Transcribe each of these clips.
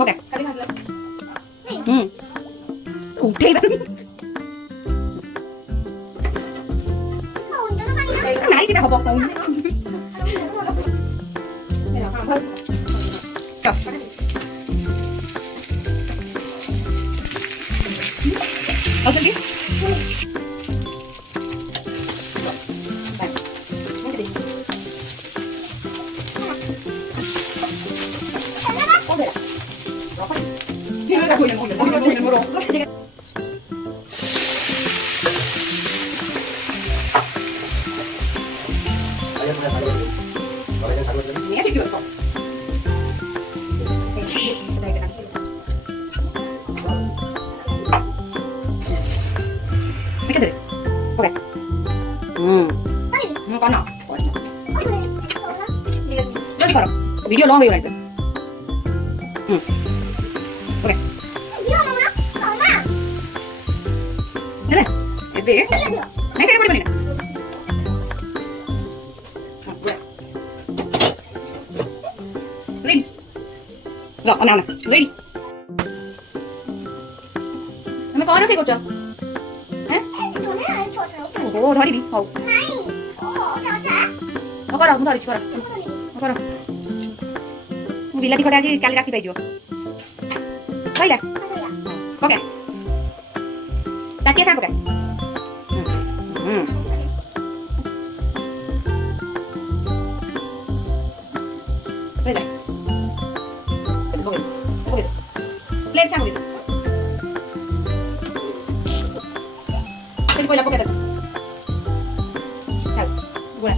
ওকে উঠেই নাই যেটা হব Video long yun. Okay. Dale. Ebe. Nice na pwede ba nila? Ready. Go, ana. Ready. Ano kung ano sa'yo ko Eh? Oo, ধরিবি হও কর ମୁଁ ଧରିଛି କର କର ବିଲାତି ଖଟା ଆଜି କାଲି ରାତି ପାଇଯିବ କହିଲା ପକା ତାଟିଆ ସାଙ୍ଗେ ପକା କହିଲା ପ୍ଲେଟ୍ ସାଙ୍ଗେ Tadi poi la poca Ciao. Buona.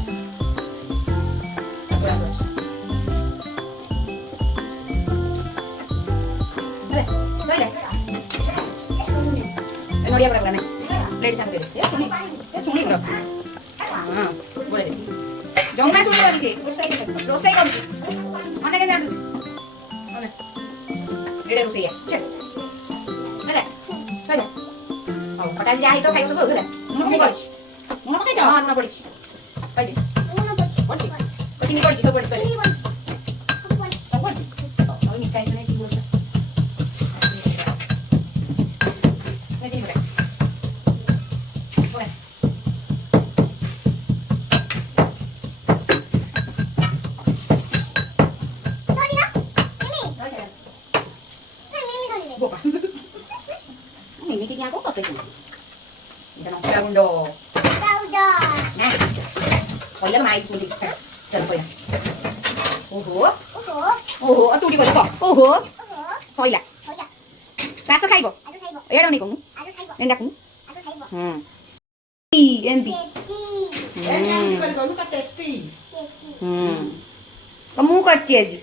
Dai. Non riapre bene. Lei diciamo che Cuni bro. Boleh deh. Jangan sudah lagi. Rosai kau. Mana kan ada? Mana? Ini rosai ya. Cek. Mana? Mana? Patah jahe itu kayu sebel kan? Muna pakai dah. Muna pakai dah. Muna pakai. Pakai. Muna pakai. Pakai. Pakai ni pakai, so pakai. Ini pakai. Pakai. Oh, ini kain mana ini boleh. Nanti boleh. Boleh. Tadi dah. Mimi. Mimi tadi. Buka. Ini tinggal aku kata itu. Udah dong. Udah. Nah. Oh ya mai itu jangan kau ya. Tuh di bawah. Soi lah. Rasa kaibo. Ya dong nih kamu. Nendak kamu. Endi. Kamu kerja aja.